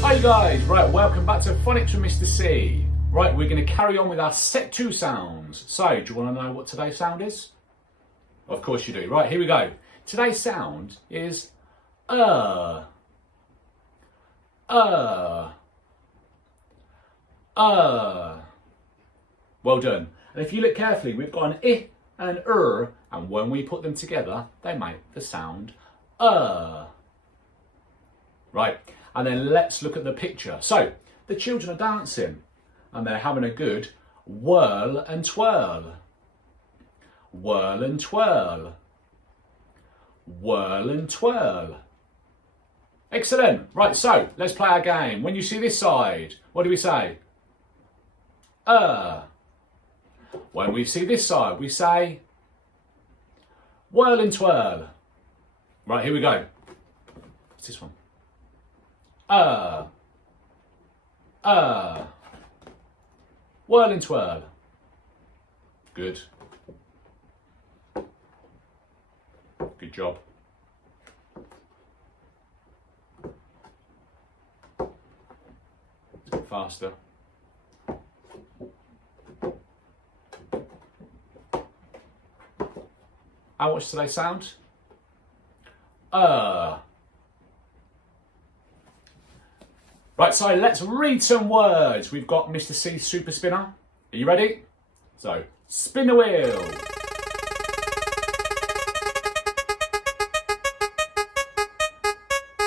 Hi guys, right, welcome back to Phonics with Mr. C. Right, we're going to carry on with our set 2 sounds. So, do you want to know what today's sound is? Of course you do. Right, here we go. Today's sound is Well done. And if you look carefully, we've got an I and an and when we put them together, they make the sound Right. And then let's look at the picture. So, the children are dancing and they're having a good whirl and twirl. Whirl and twirl. Whirl and twirl. Excellent. Right, so let's play our game. When you see this side, what do we say? When we see this side, we say whirl and twirl. Right, here we go. What's this one? Whirl and twirl. Good. Good job. Let's go faster. How much do they sound? Right, so let's read some words. We've got Mr. C's super spinner. Are you ready? So, spin the wheel.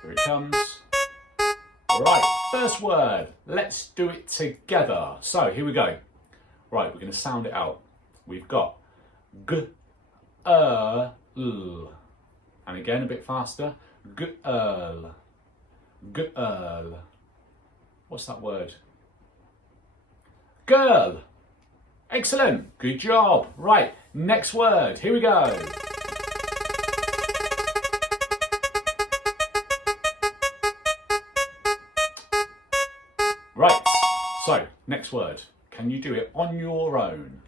Here it comes. Right, first word. Let's do it together. So, here we go. Right, we're going to sound it out. We've got g, l. And again, a bit faster. Girl. Girl. What's that word? Girl. Excellent. Good job. Right, next word. Here we go. Right, so next word. Can you do it on your own?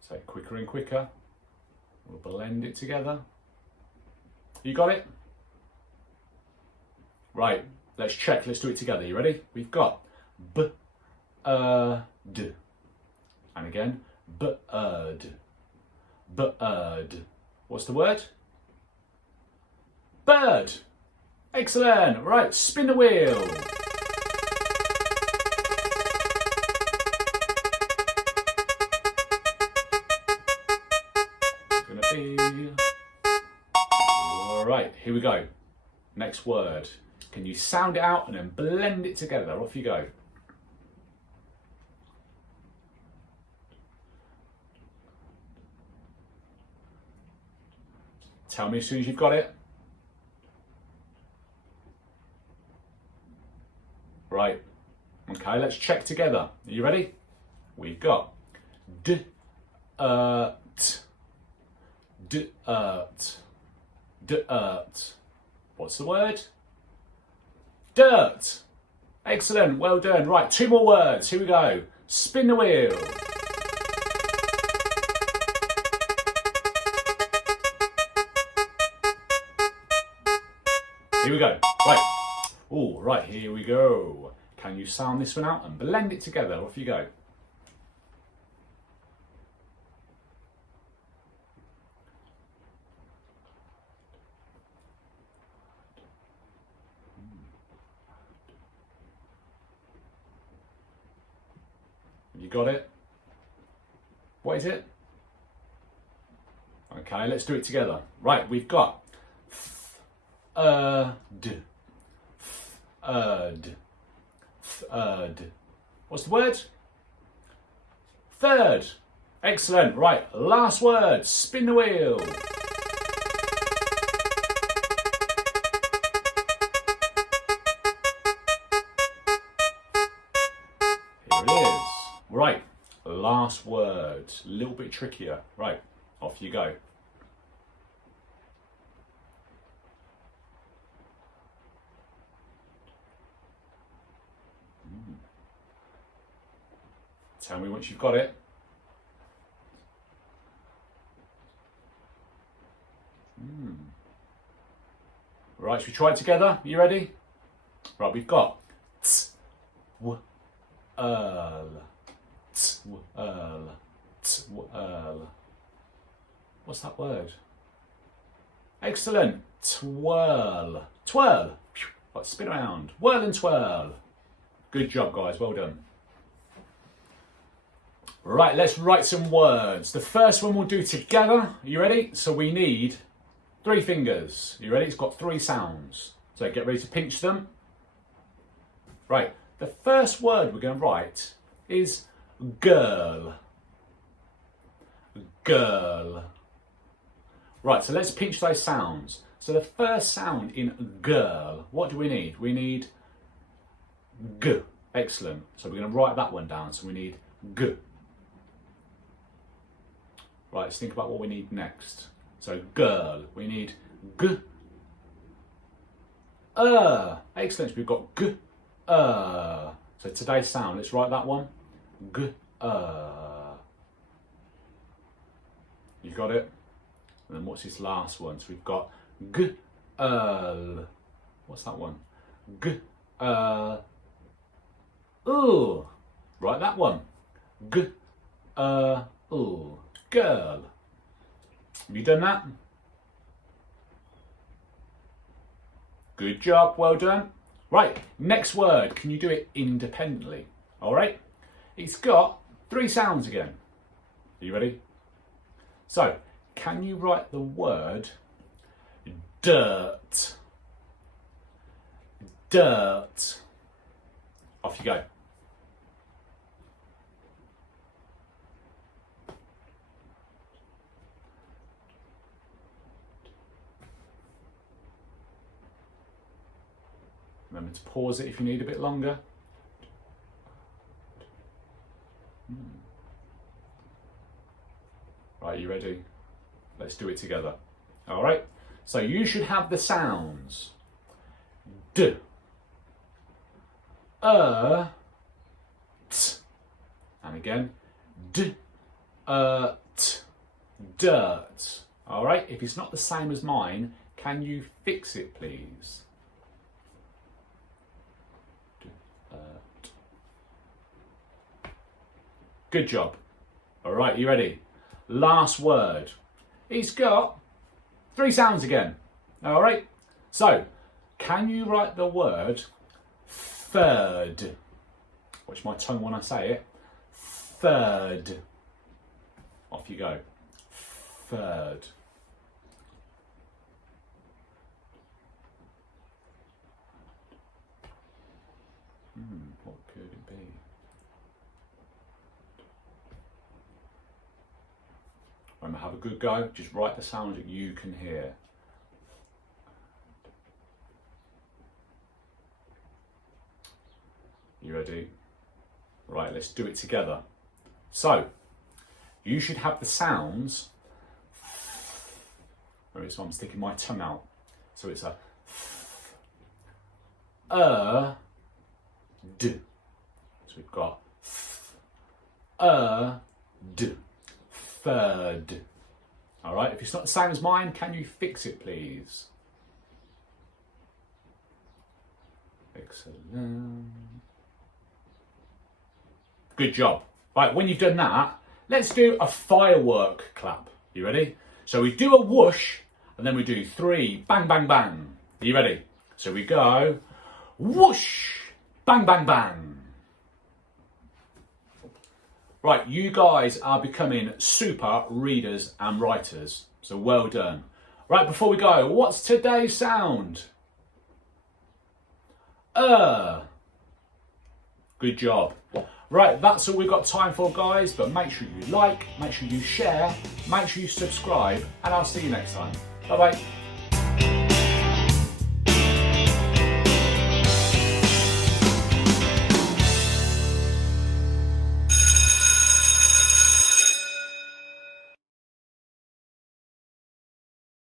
Say it quicker and quicker. We'll blend it together. You got it? Right, let's check. Let's do it together. You ready? We've got b, d. And again, bird. Bird. What's the word? Bird. Excellent. Right, spin the wheel. Alright, here we go. Next word. Can you sound it out and then blend it together? Off you go. Tell me as soon as you've got it. Right. Okay, let's check together. Are you ready? We've got d, t. Dirt. Dirt. What's the word? Dirt. Excellent, well done. Right, 2 more words. Here we go. Spin the wheel. Here we go. Right. Oh, right, here we go. Can you sound this one out and blend it together? Off you go. You got it? What is it? Okay, let's do it together. Right, we've got third. Third. What's the word? Third. Excellent. Right, last word. Spin the wheel. Here it is. Right, last word. A little bit trickier. Right, off you go. Tell me once you've got it. Right, should we try it together? You ready? Right, we've got twirl, twirl, twirl. What's that word? Excellent. Twirl. Twirl. Right, spin around. Whirl and twirl. Good job, guys. Well done. Right, let's write some words. The first one we'll do together. Are you ready? So we need 3 fingers. You ready? It's got 3 sounds. So get ready to pinch them. Right, the first word we're going to write is girl. Girl. Right, so let's pinch those sounds. So the first sound in girl, what do we need? We need g. Excellent. So we're going to write that one down. So we need g. Right, let's think about what we need next. So girl, we need g. Excellent. We've got g. So today's sound, let's write that one. G. You got it? And then what's this last one? So we've got g. What's that one? G. Write that one. G. Girl. Have you done that? Good job, well done. Right, next word. Can you do it independently? All right. It's got 3 sounds again. Are you ready? So, can you write the word dirt? Dirt. Off you go. Remember to pause it if you need a bit longer. Right, you ready? Let's do it together. All right. So you should have the sounds d, t, and again d, t, dirt. All right. If it's not the same as mine, can you fix it, please? Good job. All right, you ready? Last word. It's got 3 sounds again. All right. So, can you write the word third? Watch my tongue when I say it. Third. Off you go. Third. What could it be? Remember, have a good go. Just write the sounds that you can hear. You ready? Right, let's do it together. So, you should have the sounds. So I'm sticking my tongue out. So it's a d. So we've got d. Third. All right, if it's not the same as mine, can you fix it, please? Excellent. Good job. Right, when you've done that, let's do a firework clap. You ready? So we do a whoosh, and then we do 3, bang, bang, bang. Are you ready? So we go whoosh, bang, bang, bang. Right, you guys are becoming super readers and writers, so well done. Right, before we go, what's today's sound? Good job. Right, that's all we've got time for, guys, but make sure you like, make sure you share, make sure you subscribe, and I'll see you next time. Bye-bye.